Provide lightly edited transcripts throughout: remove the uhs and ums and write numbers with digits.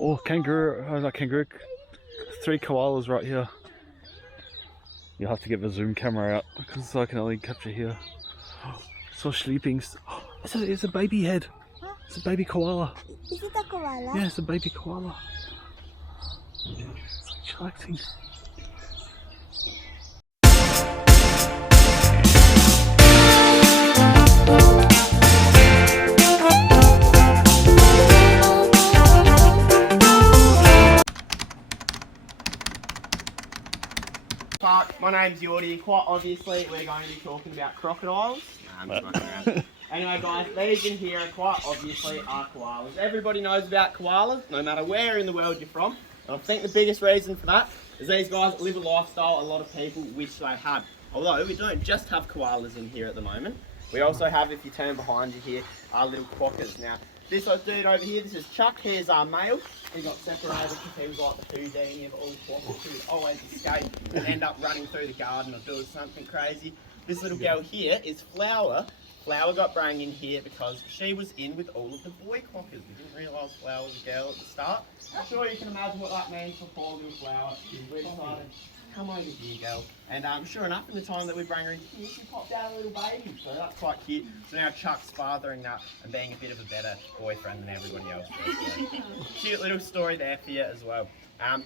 Oh, kangaroo, not kangaroo, 3 koalas right here. You'll have to get the zoom camera out because I can only capture here. So sleeping. It's a baby head. It's a baby koala. Is it a koala? Yeah, it's a baby koala. It's like chillaxing. My name's Yordi. Quite obviously, we're going to be talking about crocodiles. Nah, I'm just fucking around. Anyway, guys, these in here quite obviously are koalas. Everybody knows about koalas, no matter where in the world you're from. And I think the biggest reason for that is these guys live a lifestyle a lot of people wish they had. Although we don't just have koalas in here at the moment. We also have, if you turn behind you here, our little quokkas. Now, this dude over here, this is Chuck. He's our male. He got separated because he was like the Houdini of all quokkas. He would always escape and end up running through the garden or doing something crazy. This little girl here is Flower. Flower got brought in here because she was in with all of the boy quokkas. We didn't realise Flower was a girl at the start. I'm sure you can imagine what that means for poor little Flower. We're decided, come over here, girl. And sure enough, in the time that we bring her in here, she popped out a little baby. So that's quite cute. So now Chuck's fathering that and being a bit of a better boyfriend than everybody else was. So, cute little story there for you as well.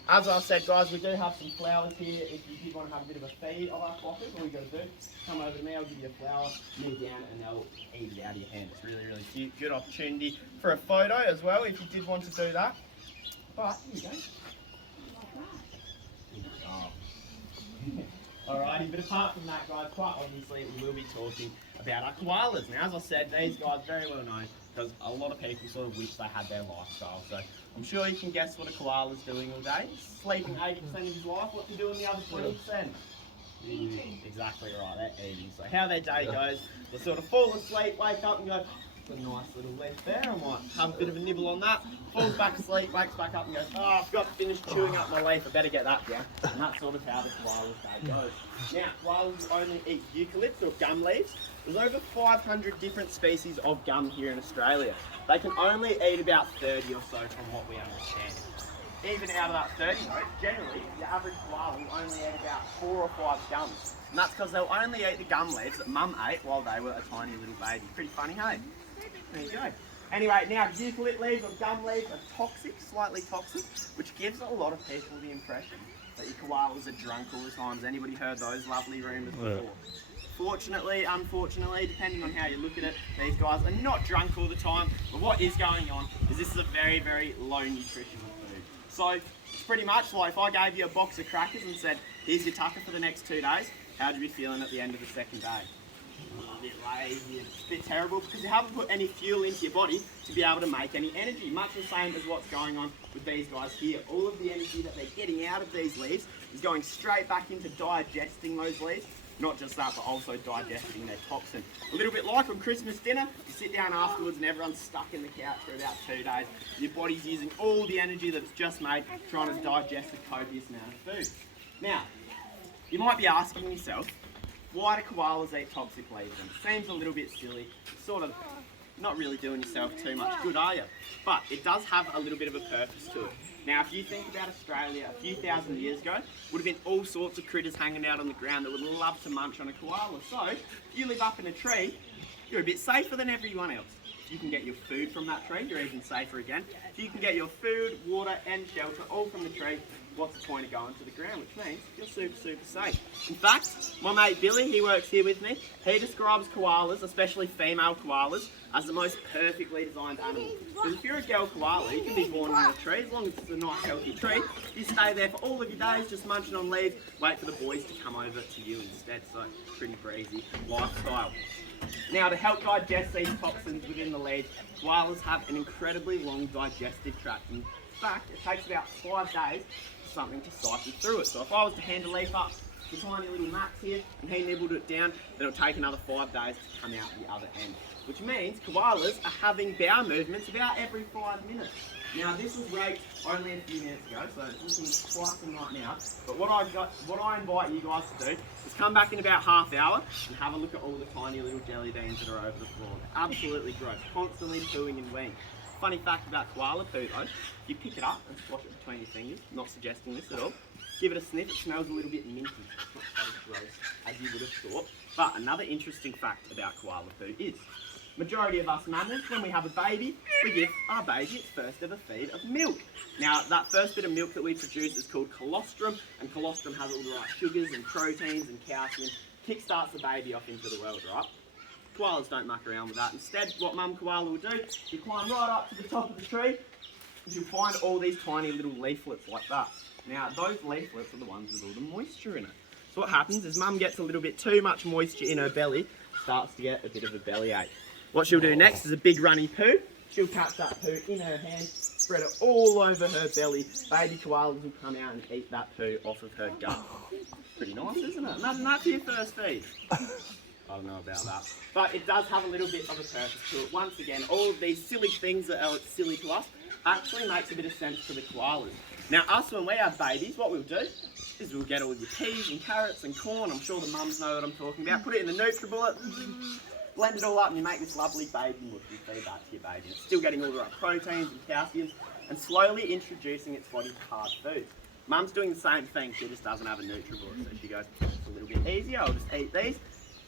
As I said, guys, we do have some flowers here. If you did want to have a bit of a feed of our quokkas, all you got to do, come over to me, I'll give you a flower, kneel down, and they'll eat it out of your hand. It's really, really cute. Good opportunity for a photo as well, if you did want to do that. But, here you go. Oh. Alrighty, but apart from that, guys, quite obviously we will be talking about our koalas. Now, as I said, these guys are very well known because a lot of people sort of wish they had their lifestyle. So I'm sure you can guess what a koala's doing all day. Sleeping 80% of his life. What's he doing the other 20%? Eating. Exactly right, they're eating. So how their day goes, they'll sort of fall asleep, wake up and go, a nice little leaf there, I might have a bit of a nibble on that, falls back asleep, wakes back up and goes, oh, I forgot to finish chewing up my leaf, I better get that down. And that's sort of how the koala's day goes. Now, koalas only eat eucalypts or gum leaves. There's over 500 different species of gum here in Australia. They can only eat about 30 or so from what we understand. Even out of that 30 though, generally, the average koala will only eat about 4 or 5 gums. And that's because they'll only eat the gum leaves that mum ate while they were a tiny little baby. Pretty funny, hey? There you go. Anyway, now eucalypt leaves or gum leaves are toxic, slightly toxic, which gives a lot of people the impression that your koalas are drunk all the time. Has anybody heard those lovely rumours before? Fortunately, unfortunately, depending on how you look at it, these guys are not drunk all the time. But what is going on is this is a very, very low nutritional food. So it's pretty much like if I gave you a box of crackers and said, here's your tucker for the next 2 days, how'd you be feeling at the end of the second day? A bit lazy, it's a bit terrible because you haven't put any fuel into your body to be able to make any energy. Much the same as what's going on with these guys here. All of the energy that they're getting out of these leaves is going straight back into digesting those leaves. Not just that, but also digesting their toxin. A little bit like on Christmas dinner, you sit down afterwards and everyone's stuck in the couch for about 2 days. Your body's using all the energy that it's just made trying to digest a copious amount of food. Now, you might be asking yourself, why do koalas eat toxic leaves? And it seems a little bit silly, sort of not really doing yourself too much good, are you? But it does have a little bit of a purpose to it. Now, if you think about Australia a few thousand years ago, would have been all sorts of critters hanging out on the ground that would love to munch on a koala. So, if you live up in a tree, you're a bit safer than everyone else. If you can get your food from that tree, you're even safer again. If you can get your food, water and shelter all from the tree, what's the point of going to the ground? Which means you're super, super safe. In fact, my mate Billy, he works here with me, he describes koalas, especially female koalas, as the most perfectly designed animal. Because if you're a girl koala, you can be born in a tree, as long as it's a nice healthy tree. You stay there for all of your days, just munching on leaves, wait for the boys to come over to you instead. So, pretty breezy lifestyle. Now, to help digest these toxins within the leaves, koalas have an incredibly long digestive tract. In fact, it takes about 5 days for something to cycle through it. So if I was to hand a leaf up to tiny little Max here and he nibbled it down, then it'll take another 5 days to come out the other end. Which means koalas are having bowel movements about every 5 minutes. Now, this was raked only a few minutes ago, so it's looking quite some right now. But what I invite you guys to do is come back in about half hour and have a look at all the tiny little jelly beans that are over the floor. They're absolutely gross, constantly pooing and weeing. funny fact about koala poo though, if you pick it up and squash it between your fingers, not suggesting this at all, give it a sniff, it smells a little bit minty. It's not quite as gross as you would have thought. But another interesting fact about koala poo is, majority of us mammals, when we have a baby, we give our baby its first ever feed of milk. Now, that first bit of milk that we produce is called colostrum, and colostrum has all the right sugars and proteins and calcium, kickstarts the baby off into the world, right? Koalas don't muck around with that. Instead, what mum koala will do, you climb right up to the top of the tree, and you'll find all these tiny little leaflets like that. Now, those leaflets are the ones with all the moisture in it. So what happens is mum gets a little bit too much moisture in her belly, starts to get a bit of a bellyache. What she'll do next is a big runny poo. She'll catch that poo in her hand, spread it all over her belly. Baby koalas will come out and eat that poo off of her gut. Pretty nice, isn't it? Imagine that for your first feed. I don't know about that. But it does have a little bit of a purpose to it. Once again, all of these silly things that are silly to us actually makes a bit of sense to the koalas. Now, us, when we have babies, what we'll do is we'll get all your peas and carrots and corn. I'm sure the mums know what I'm talking about. Put it in the NutriBullet, blend it all up, and you make this lovely baby mush and feed that to your baby. It's still getting all the right proteins and calcium, and slowly introducing its body to hard foods. Mum's doing the same thing, she just doesn't have a NutriBullet, so she goes, it's a little bit easier, I'll just eat these,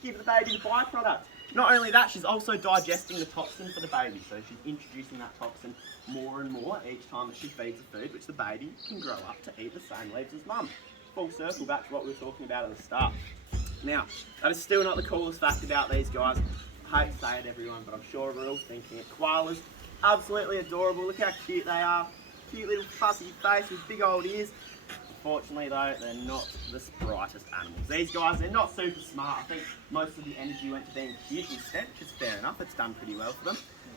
give the baby the byproduct. Not only that, she's also digesting the toxin for the baby, so she's introducing that toxin more and more each time that she feeds the food, which the baby can grow up to eat the same leaves as mum. Full circle back to what we were talking about at the start. Now, that is still not the coolest fact about these guys. I hate to say it, everyone, but I'm sure we're all thinking it. Koalas, absolutely adorable. Look how cute they are. Cute little fuzzy face with big old ears. Unfortunately though, they're not the brightest animals. These guys, they're not super smart. I think most of the energy went to being cute instead, which is fair enough. It's done pretty well for them.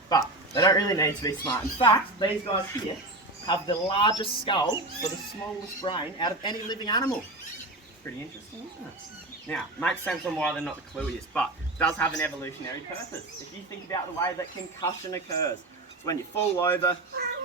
But they don't really need to be smart. In fact, these guys here have the largest skull for the smallest brain out of any living animal. Pretty interesting, isn't it? Now, makes sense on why they're not the clueiest, but does have an evolutionary purpose. If you think about the way that concussion occurs, so when you fall over,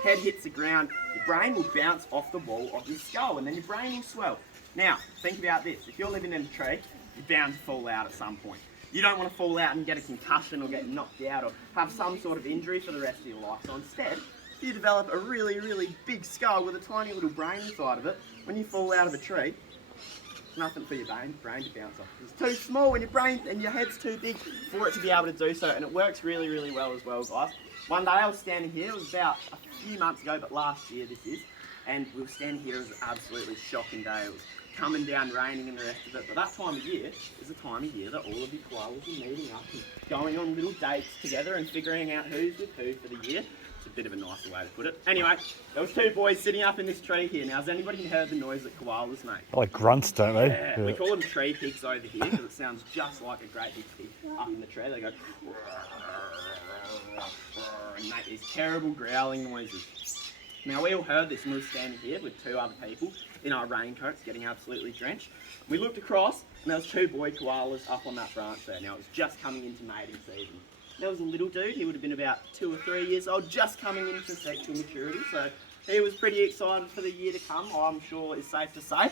head hits the ground, your brain will bounce off the wall of your skull and then your brain will swell. Now, think about this. If you're living in a tree, you're bound to fall out at some point. You don't want to fall out and get a concussion or get knocked out or have some sort of injury for the rest of your life. So instead, if you develop a really, really big skull with a tiny little brain inside of it, when you fall out of a tree, nothing for your brain to bounce off. It's too small and your brain and your head's too big for it to be able to do so, and it works really, really well as well, guys. One day I was standing here, it was about a few months ago, but last year this is, and we were standing here, it was an absolutely shocking day. It was coming down, raining and the rest of it, but that time of year is the time of year that all of the koalas are meeting up and going on little dates together and figuring out who's with who for the year. It's a bit of a nicer way to put it. Anyway, there was two boys sitting up in this tree here. Now, has anybody heard the noise that koalas make? Like grunts, don't they? Yeah, we call them tree pigs over here because it sounds just like a great big pig up in the tree. They go and make these terrible growling noises. Now, we all heard this and we were standing here with two other people in our raincoats getting absolutely drenched. We looked across and there was two boy koalas up on that branch there. Now, it was just coming into mating season. There was a little dude, he would have been about 2 or 3 years old, just coming into sexual maturity, so he was pretty excited for the year to come, I'm sure it's safe to say.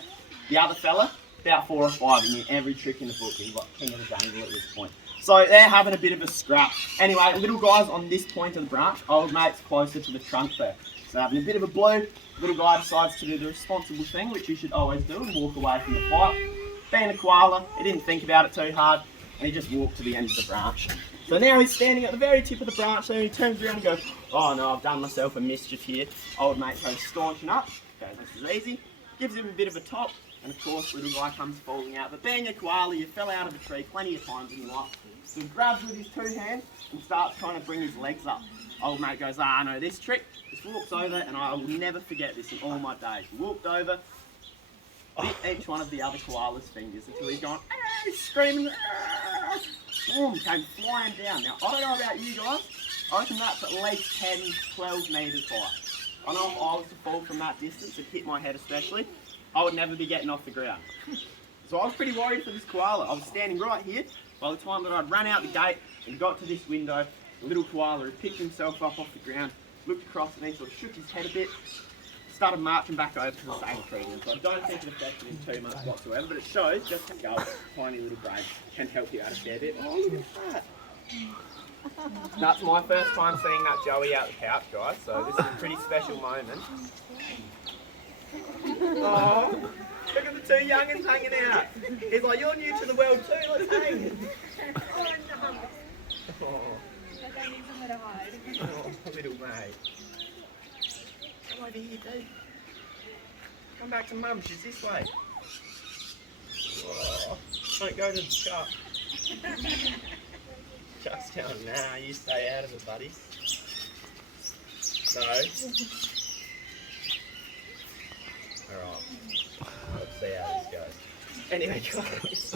The other fella, about 4 or 5, he knew every trick in the book, he was like king of the jungle at this point. So they're having a bit of a scrap. Anyway, little guys on this point of the branch, old mates closer to the trunk there. So having a bit of a blow, little guy decides to do the responsible thing, which you should always do, and walk away from the fight. Being a koala, he didn't think about it too hard, and he just walked to the end of the branch. So now he's standing at the very tip of the branch, so he turns around and goes, oh no, I've done myself a mischief here. Old mate goes staunching up, okay, this is easy, gives him a bit of a top, and of course little guy comes falling out. But being a koala, you fell out of a tree plenty of times in your life. So he grabs with his 2 hands and starts trying to bring his legs up. Old mate goes, I know this trick, just walks over, and I will never forget this in all my days. He walked over, bit each one of the other koala's fingers until he's gone, he's screaming, boom, came flying down. Now, I don't know about you guys, I reckon that's at least 10, 12 metres high. I know if I was to fall from that distance and hit my head especially, I would never be getting off the ground. So I was pretty worried for this koala. I was standing right here. By the time that I'd run out the gate and got to this window, the little koala had picked himself up off the ground, looked across at me, sort of shook his head a bit, started marching back over to the same treatment. So I don't think it affected him too much whatsoever, but it shows just how tiny little brain can help you out a fair bit. Oh, look at that. That's my first time seeing that Joey out the pouch, guys, so this is a pretty special moment. Oh, look at the two youngins hanging out. He's like, you're new to the world too, let's hang. Oh, little mate. Come over here, dude. Come back to mum, she's this way. Oh, don't go to the truck. Chuck's going, nah, you stay out of it, buddy. No. Alright. Let's see how this goes. Anyway, guys.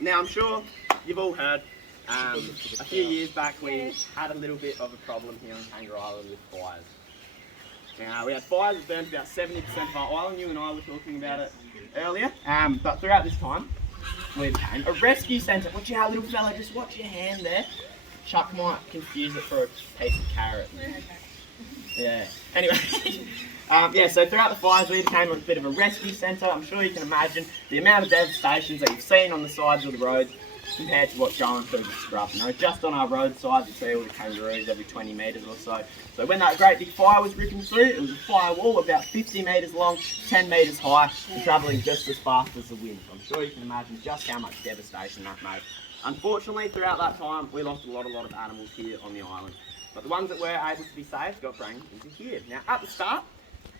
Now, I'm sure you've all heard, a few years back we had a little bit of a problem here on Kangaroo Island with fires. Now, we had fires that burned about 70% of our island. You and I were talking about it earlier. But throughout this time, we've had a rescue centre. Watch out, little fella, just watch your hand there. Chuck might confuse it for a piece of carrot. Yeah. Anyway, yeah, so throughout the fires we became a bit of a rescue centre. I'm sure you can imagine the amount of devastations that you've seen on the sides of the roads compared to what's going through the scrub. You know, just on our roadside you see all the kangaroos every 20 metres or so. So when that great big fire was ripping through, it was a firewall about 50 metres long, 10 metres high, and travelling just as fast as the wind. So I'm sure you can imagine just how much devastation that made. Unfortunately, throughout that time, we lost a lot of animals here on the island. But the ones that were able to be saved got brought into here. Now, at the start,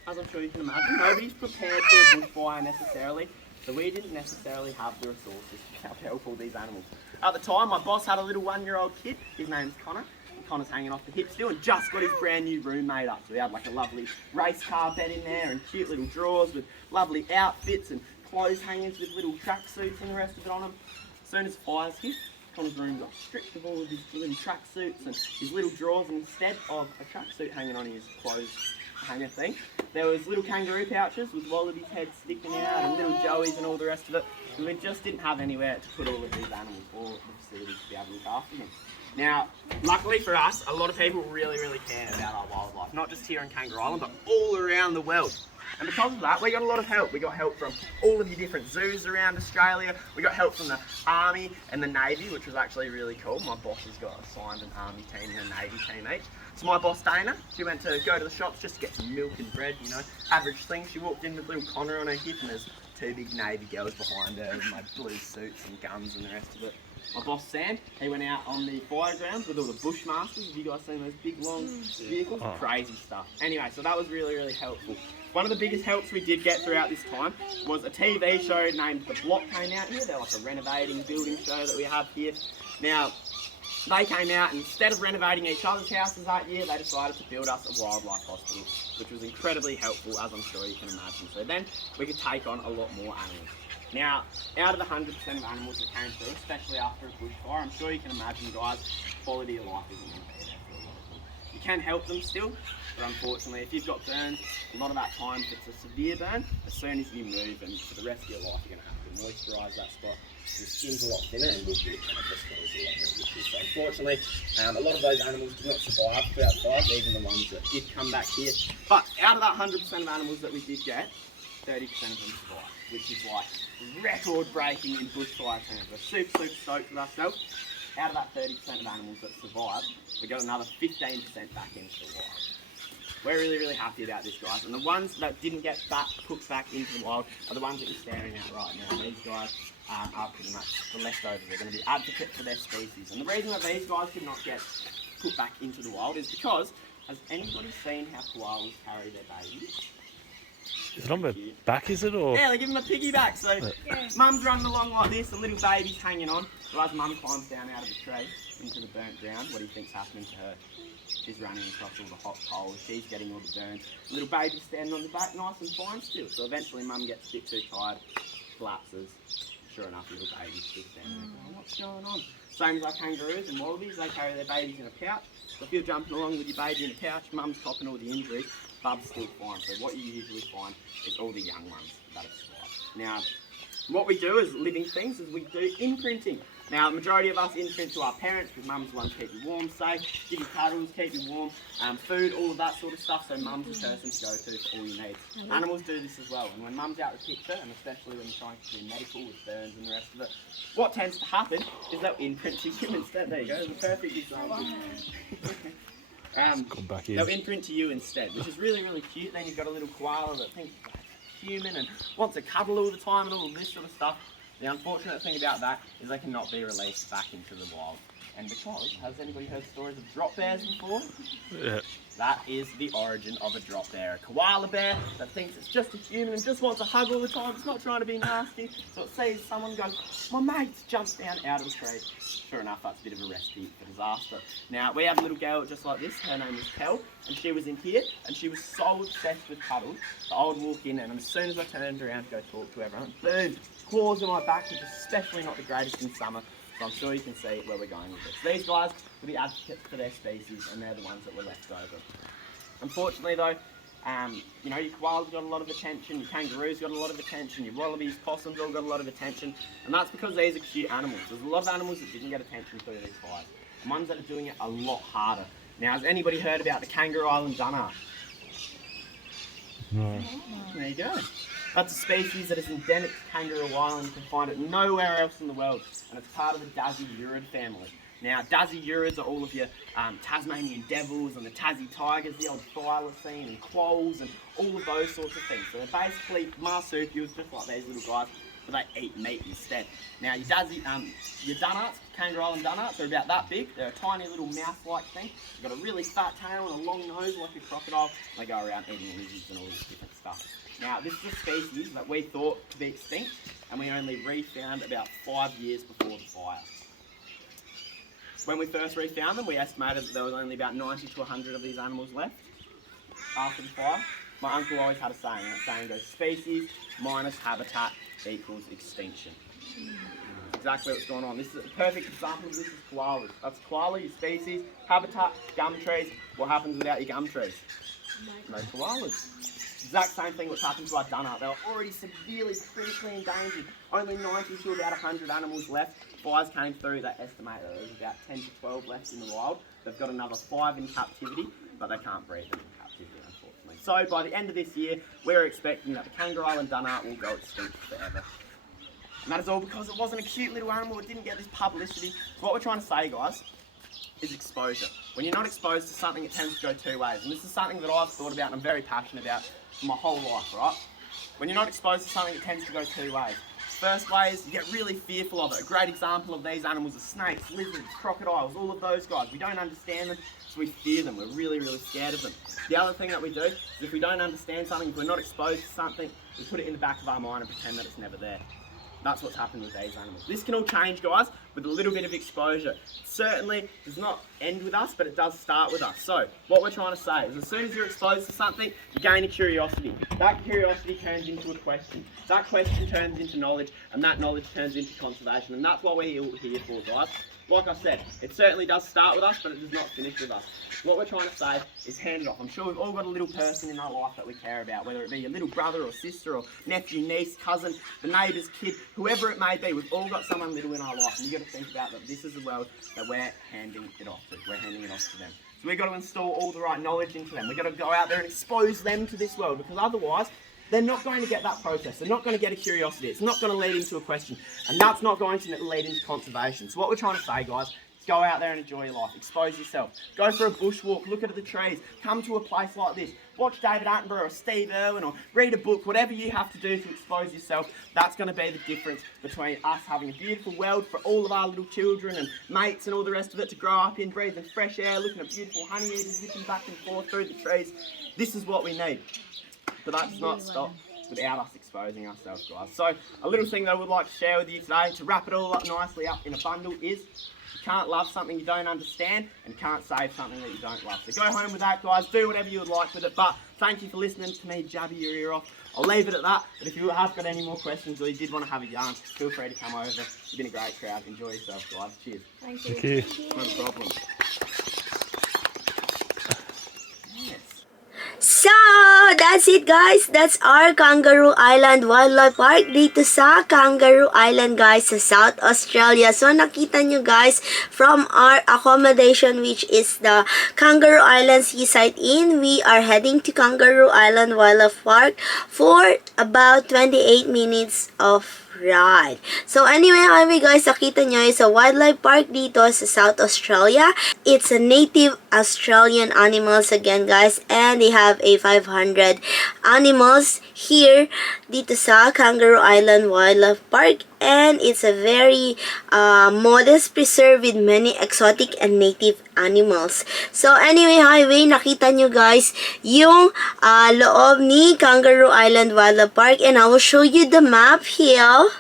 as I'm sure you can imagine, nobody's prepared for a bushfire necessarily. So we didn't necessarily have the resources to help all these animals. At the time, my boss had a little 1-year-old kid. His name's Connor. And Connor's hanging off the hip still and just got his brand new room made up. So we had like a lovely race car bed in there and cute little drawers with lovely outfits and clothes hangers with little tracksuits and the rest of it on them. As soon as fires hit, Connor's room got stripped of all of his little tracksuits and his little drawers, and instead of a tracksuit hanging on his clothes hanger thing, there was little kangaroo pouches with wallabies' heads sticking out and little joeys and all the rest of it. And we just didn't have anywhere to put all of these animals or the facilities to be able to look after them. Now, luckily for us, a lot of people really care about our wildlife, not just here on Kangaroo Island, but all around the world. And because of that, we got a lot of help. We got help from all of the different zoos around Australia. We got help from the Army and the Navy, which was actually really cool. My boss has got assigned an Army team and a Navy team each. So my boss, Dana, she went to go to the shops just to get some milk and bread, you know, average thing. She walked in with little Connor on her hip and there's 2 big Navy girls behind her with my blue suits and guns and the rest of it. My boss, Sam, he went out on the fire grounds with all the bushmasters. Have you guys seen those big long vehicles? Oh. Crazy stuff. Anyway, so that was really helpful. One of the biggest helps we did get throughout this time was a TV show named The Block came out here. They're like a renovating building show that we have here. Now, they came out and instead of renovating each other's houses that year, they decided to build us a wildlife hospital, which was incredibly helpful, as I'm sure you can imagine. So then we could take on a lot more animals. Now, out of the 100% of animals that came through, especially after a bushfire, I'm sure you can imagine, guys, quality of life isn't going to be there for a lot of them. You can help them still, but unfortunately, if you've got burns, a lot of that time, if it's a severe burn, as soon as you move and for the rest of your life, you're going to have to moisturise that spot. Your skin's a lot thinner and will be kind of just cause a lot more issues. So unfortunately, a lot of those animals did not survive throughout the fire, even the ones that did come back here. But out of that 100% of animals that we did get, 30% of them survived, which is like record-breaking in bushfire terms. We're super stoked with ourselves. Out of that 30% of animals that survived, we got another 15% back into the wild. We're really happy about this, guys. And the ones that didn't get put back into the wild are the ones that you're staring at right now. These guys are pretty much the leftovers. They're going to be advocates for their species. And the reason that these guys could not get put back into the wild is because, has anybody seen how koalas carry their babies? Is it on their back, is it? Or? Yeah, they give them a piggyback. So mum's running along like this, the little baby's hanging on. So as mum climbs down out of the tree into the burnt ground, what do you think's happening to her? She's running across all the hot coals, she's getting all the burns. The little baby's standing on the back, nice and fine still. So eventually mum gets a bit too tired, collapses. Sure enough, the little baby's still standing there going, what's going on? Same as our kangaroos and wallabies, they carry their babies in a pouch. So if you're jumping along with your baby in a pouch, mum's copping all the injuries, bub's still fine. So what you usually find is all the young ones that have survived. Now, what we do as living things is we do imprinting. Now, the majority of us imprint to our parents because mum's the one to keep you warm, safe, give you cuddles, keep you warm, food, all of that sort of stuff. So mum's the person to go to for all your needs. Animals do this as well. And when mum's out of the picture, and especially when you're trying to do medical with burns and the rest of it, what tends to happen is they'll imprint to you instead. There you go, the perfect example. They'll imprint to you instead, which is really, really cute. Then you've got a little koala that thinks human and wants to cuddle all the time and all this sort of stuff. The unfortunate thing about that is they cannot be released back into the wild. And because, has anybody heard stories of drop bears before? Yeah. That is the origin of a drop bear. A koala bear that thinks it's just a human and just wants a hug all the time. It's not trying to be nasty. So it sees someone go, my mate, jumps down out of a tree. Sure enough, that's a bit of a recipe for disaster. Now, we have a little girl just like this. Her name is Kel, and she was in here, and she was so obsessed with cuddles that I would walk in, and as soon as I turned around to go talk to everyone, boom, claws on my back, which is especially not the greatest in summer. So I'm sure you can see where we're going with this. These guys are the advocates for their species, and they're the ones that were left over. Unfortunately though, you know, your koalas got a lot of attention, your kangaroos got a lot of attention, your wallabies, possums all got a lot of attention, and that's because these are cute animals. There's a lot of animals that didn't get attention through these fires, and ones that are doing it a lot harder. Now, has anybody heard about the Kangaroo Island dunnock? No. There you go. That's a species that is endemic to Kangaroo Island. You can find it nowhere else in the world, and it's part of the Dasyurid family. Now, Dasyurids are all of your Tasmanian devils and the Tassie tigers, the old thylacine and quolls and all of those sorts of things. So they're basically marsupials, just like these little guys, but they eat meat instead. Now, your dunnarts, Kangaroo Island dunnarts, are about that big. They're a tiny little mouse-like thing. They've got a really fat tail and a long nose like a crocodile. They go around eating lizards and all this different stuff. Now, this is a species that we thought to be extinct, and we only re-found about 5 years before the fire. When we first re-found them, we estimated that there was only about 90 to 100 of these animals left after the fire. My uncle always had a saying, and that saying goes, species minus habitat equals extinction. Exactly what's going on. This is a perfect example of this is koalas. That's koala, your species, habitat, gum trees. What happens without your gum trees? No koalas. Exact same thing what's happened to our dunnart. They were already severely, critically endangered. Only 90 to about 100 animals left. Fires came through, they estimate that there was about 10 to 12 left in the wild. They've got another 5 in captivity, but they can't breed them in captivity, unfortunately. So by the end of this year, we're expecting that the Kangaroo Island dunnart will go extinct forever. And that is all because it wasn't a cute little animal, it didn't get this publicity. So what we're trying to say, guys, is exposure. When you're not exposed to something, it tends to go 2 ways. And this is something that I've thought about and I'm very passionate about for my whole life, right? When you're not exposed to something, it tends to go 2 ways. First way is you get really fearful of it. A great example of these animals are snakes, lizards, crocodiles, all of those guys. We don't understand them, so we fear them. We're really, really scared of them. The other thing that we do is if we don't understand something, if we're not exposed to something, we put it in the back of our mind and pretend that it's never there. That's what's happened with these animals. This can all change, guys, with a little bit of exposure. It certainly does not end with us, but it does start with us. So, what we're trying to say is as soon as you're exposed to something, you gain a curiosity. That curiosity turns into a question. That question turns into knowledge, and that knowledge turns into conservation. And that's what we're here for, guys. Like I said, it certainly does start with us, but it does not finish with us. What we're trying to say is hand it off. I'm sure we've all got a little person in our life that we care about, whether it be your little brother or sister or nephew, niece, cousin, the neighbour's kid, whoever it may be. We've all got someone little in our life, and you've got to think about that this is the world that we're handing it off to. We're handing it off to them. So we've got to install all the right knowledge into them. We've got to go out there and expose them to this world, because otherwise they're not going to get that process. They're not going to get a curiosity. It's not going to lead into a question. And that's not going to lead into conservation. So what we're trying to say, guys, is go out there and enjoy your life. Expose yourself. Go for a bushwalk. Look at the trees. Come to a place like this. Watch David Attenborough or Steve Irwin or read a book. Whatever you have to do to expose yourself, that's going to be the difference between us having a beautiful world for all of our little children and mates and all the rest of it to grow up in, breathing fresh air, looking at beautiful honeyeaters zipping back and forth through the trees. This is what we need. But that does not stop without us exposing ourselves, guys. So a little thing that I would like to share with you today to wrap it all up nicely up in a bundle is you can't love something you don't understand and can't save something that you don't love. So go home with that, guys. Do whatever you would like with it. But thank you for listening to me jabber your ear off. I'll leave it at that. But if you have got any more questions or you did want to have a yarn, feel free to come over. You've been a great crowd. Enjoy yourself, guys. Cheers. Thank you. No problem. So that's it guys. That's our Kangaroo Island Wildlife Park dito sa Kangaroo Island guys sa South Australia. So nakita nyo guys from our accommodation which is the Kangaroo Island Seaside Inn. We are heading to Kangaroo Island Wildlife Park for about 28 minutes of ride. So anyway, guys, nakita nyo is a wildlife park dito sa South Australia. It's a native Australian animals again guys, and they have a 500 animals here dito sa Kangaroo Island Wildlife Park, and it's a very modest preserve with many exotic and native animals. So anyway, nakita nyo guys yung loob ni Kangaroo Island Wildlife Park, and I will show you the map here.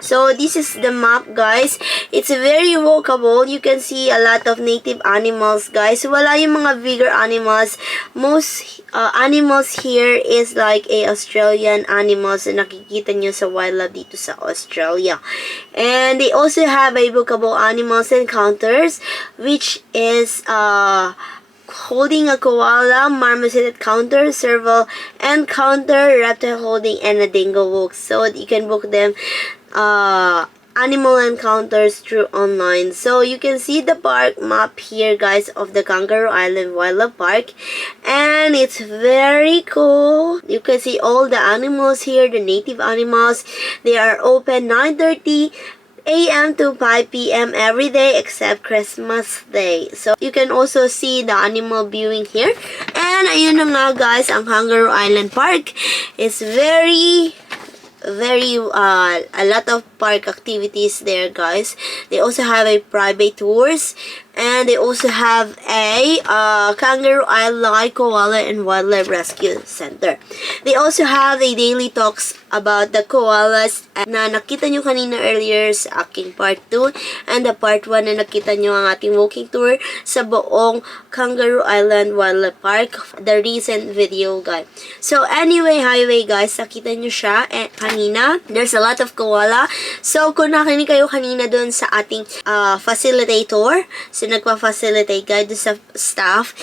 So this is the map guys. It's very walkable. You can see a lot of native animals guys. Wala yung mga bigger animals. Most animals here is like a Australian animals na nakikita nyo sa wildlife dito sa Australia. And they also have a walkable animals encounters, which is holding a koala, marmoset counter, serval encounter, reptile holding, and a dingo walk. So you can book them animal encounters through online. So you can see the park map here guys of the Kangaroo Island Wildlife Park, and it's very cool. You can see all the animals here, the native animals. They are open 9:30 a.m. to 5 p.m. every day except Christmas Day. So you can also see the animal viewing here. And ayun na nga guys, ang Kangaroo Island Park is very a lot of park activities there guys. They also have a private tours, and they also have a Kangaroo Island Koala and Wildlife Rescue Center. They also have a daily talks about the koalas na nakita nyo kanina earlier sa aking part 2, and the part 1 na nakita nyo ang ating walking tour sa buong Kangaroo Island Wildlife Park, the recent video guys. So anyway, guys, nakita nyo siya kanina. There's a lot of koala. So kung nakinig kayo kanina doon sa ating facilitator, so nagpa-facilitate guide sa staff,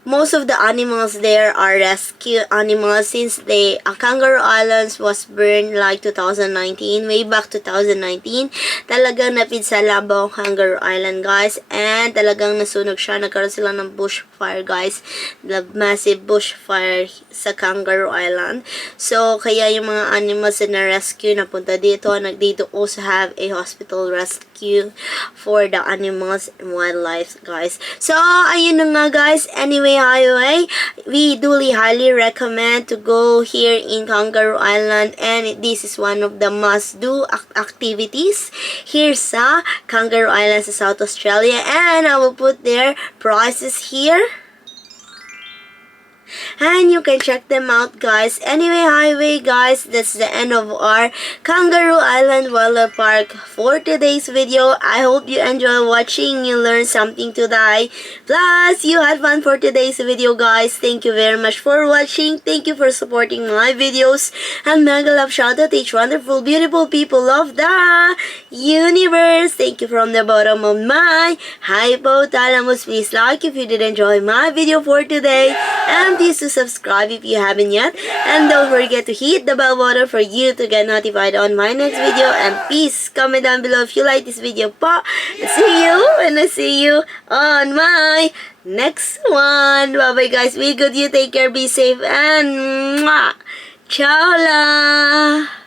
most of the animals there are rescue animals since Kangaroo Islands was burned like 2019, way back 2019. Talagang napinsala ang Kangaroo Island guys, and talagang nasunog siya. Nagkaroon sila ng bushfire guys, the massive bushfire sa Kangaroo Island. So kaya yung mga animals na rescue napunta dito. Dito also have a hospital rescue for the animals and wildlife guys. So ayun na nga guys. Anyway, we duly highly recommend to go here in Kangaroo Island, and this is one of the must-do activities here sa Kangaroo Island sa South Australia, and I will put their prices here. And you can check them out guys. Anyway, guys, that's the end of our Kangaroo Island Wildlife Park for today's video. I hope you enjoy watching, you learned something today, plus you had fun for today's video guys. Thank you very much for watching. Thank you for supporting my videos, and mega love shout out to each wonderful beautiful people of the universe. Thank you from the bottom of my hypothalamus. Please like if you did enjoy my video for today, and please to subscribe if you haven't yet, and don't forget to hit the bell button for you to get notified on my next video, and please comment down below if you like this video po. See you when I see you on my next one. Bye bye guys, be good, you take care, be safe, and mwah! Ciao la!